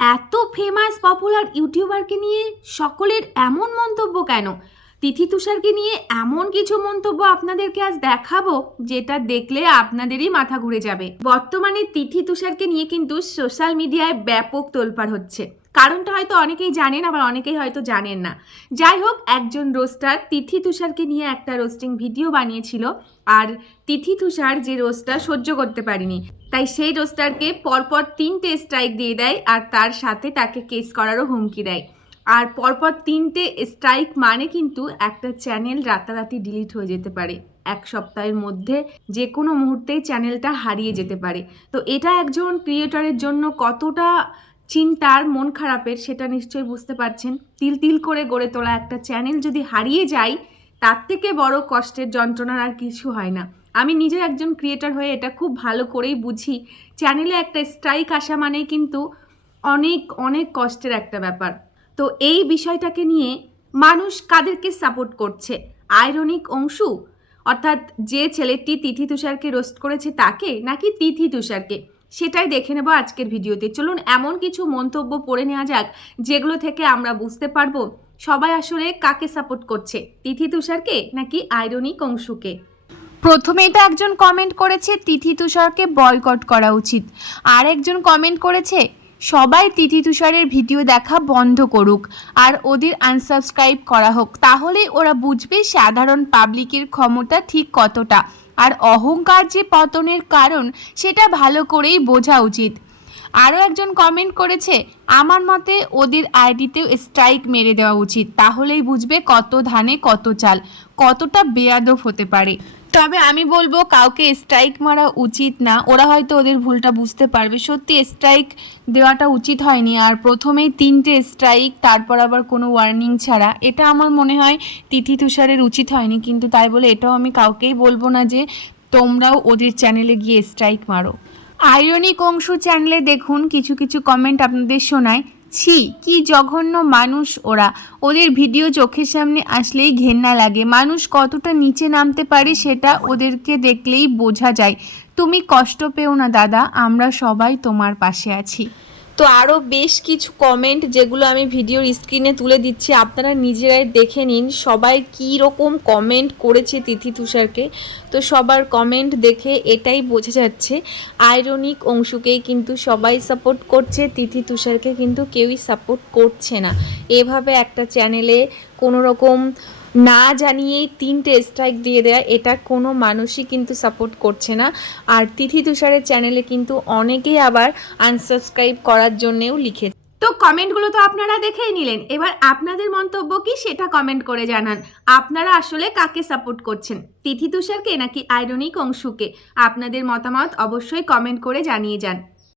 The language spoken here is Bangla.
এত ফেমাস পপুলার ইউটিউবারকে নিয়ে সকলের এমন মন্তব্য কেন? তিথি তুষারকে নিয়ে এমন কিছু মন্তব্য আপনাদেরকে আজ দেখাবো, যেটা দেখলে আপনাদেরই মাথা ঘুরে যাবে। বর্তমানে তিথি তুষারকে নিয়ে কিন্তু সোশ্যাল মিডিয়ায় ব্যাপক তোলপাড় হচ্ছে। কারণটা হয়তো অনেকেই জানেন, আবার অনেকেই হয়তো জানেন না। যাই হোক, একজন রোস্টার তিথি তুষারকে নিয়ে একটা রোস্টিং ভিডিও বানিয়েছিল, আর তিথি তুষার যে রোস্টার সহ্য করতে পারিনি, তাই সেই রোস্টারকে পরপর তিনটে স্ট্রাইক দিয়ে দেয়, আর তার সাথে তাকে কেস করারও হুমকি দেয়। আর পরপর তিনটে স্ট্রাইক মানে কিন্তু একটা চ্যানেল রাতারাতি ডিলিট হয়ে যেতে পারে। এক সপ্তাহের মধ্যে যে কোনো মুহূর্তেই চ্যানেলটা হারিয়ে যেতে পারে। তো এটা একজন ক্রিয়েটরের জন্য কতটা চিন্তার, মন খারাপের সেটা নিশ্চয়ই বুঝতে পারছেন। তিল তিল করে গড়ে তোলা একটা চ্যানেল যদি হারিয়ে যায়, তার থেকে বড় কষ্টের যন্ত্রণার আর কিছু হয় না। আমি নিজে একজন ক্রিয়েটর হয়ে এটা খুব ভালো করেই বুঝি। চ্যানেলে একটা স্ট্রাইক আসা মানেই কিন্তু অনেক অনেক কষ্টের একটা ব্যাপার। তো এই বিষয়টাকে নিয়ে মানুষ কাদেরকে সাপোর্ট করছে? আয়রনিক অংশু? অর্থাৎ যে ছেলেটি তিথি তুষারকে রোস্ট করেছে তাকে, নাকি তিথি তুষারকে? সেটাই দেখে নেব আজকের ভিডিওতে। চলুন, এমন কিছু মন্তব্য পড়ে নেওয়া যাক, যেগুলো থেকে আমরা বুঝতে পারব সবাই আসলে কাকে সাপোর্ট করছে? তিথি তুষারকে নাকি আয়রনিক অংশুকে? প্রথমে এটা একজন কমেন্ট করেছে, তিথি তুষারকে বয়কট করা উচিত। আর একজন কমেন্ট করেছে সবাই তিথি তুষারের ভিডিও দেখা বন্ধ করুক আর ওদের আনসাবস্ক্রাইব করা হোক। তাহলেই ওরা বুঝবে সাধারণ পাবলিকের ক্ষমতা ঠিক কতটা আর অহংকার যে পতনের কারণ সেটা ভালো করেই বোঝা উচিত। আরও একজন কমেন্ট করেছে, আমার মতে ওদের আইডিতেও স্ট্রাইক মেরে দেওয়া উচিত। তাহলেই বুঝবে কত ধানে কত চাল, কতটা বেয়াদব হতে পারে। তবে আমি বলব কাউকে স্ট্রাইক মারা উচিত না। ওরা হয়তো ওদের ভুলটা বুঝতে পারবে। সত্যি স্ট্রাইক দেওয়াটা উচিত হয়নি। আর প্রথমেই তিনটে স্ট্রাইক তারপর আবার কোনো ওয়ার্নিং ছাড়া। এটা আমার মনে হয় তিথি তুষারের উচিত হয়নি। কিন্তু তাই বলে এটাও আমি কাউকেই বলব না যে তোমরাও ওদের চ্যানেলে গিয়ে স্ট্রাইক মারো। আইরনিক অংশ চ্যানেলে দেখুন, কিছু কিছু কমেন্ট আপনাদের শোনায়। ছি, কি জঘন্য মানুষ ওরা। ওদের ভিডিও চোখের সামনে আসলেই ঘেন্না লাগে। মানুষ কতটা নিচে নামতে পারে সেটা ওদেরকে দেখলেই বোঝা যায়। তুমি কষ্ট পেও না, দাদা। আমরা সবাই তোমার পাশে আছি। তো আরও বেশ কিছু কমেন্ট যেগুলো আমি ভিডিওর স্ক্রিনে তুলে দিচ্ছি, আপনারা নিজেরাই দেখে নিন সবাই কী রকম কমেন্ট করেছে তিথি তুষারকে। তো সবার কমেন্ট দেখে এটাই বোঝা যাচ্ছে। আয়রনিক অংশুকেই কিন্তু সবাই সাপোর্ট করছে, তিথি তুষারকে কিন্তু কেউই সাপোর্ট করছে না। এভাবে একটা চ্যানেলে কোনো রকম না জানিয়েই তিনটে স্ট্রাইক দিয়ে দেয়া, এটা কোনো মানুষই কিন্তু সাপোর্ট করছে না। আর তিথি তুষারের চ্যানেলে কিন্তু অনেকেই আবার আনসাবস্ক্রাইব করার জন্যেও লিখেছে তো কমেন্টগুলো তো আপনারা দেখেই নিলেন। এবার আপনাদের মন্তব্য কি সেটা কমেন্ট করে জানান। আপনারা আসলে কাকে সাপোর্ট করছেন? তিথি তুষারকে নাকি আইরনিক অংশুকে? আপনাদের মতামত অবশ্যই কমেন্ট করে জানিয়ে যান।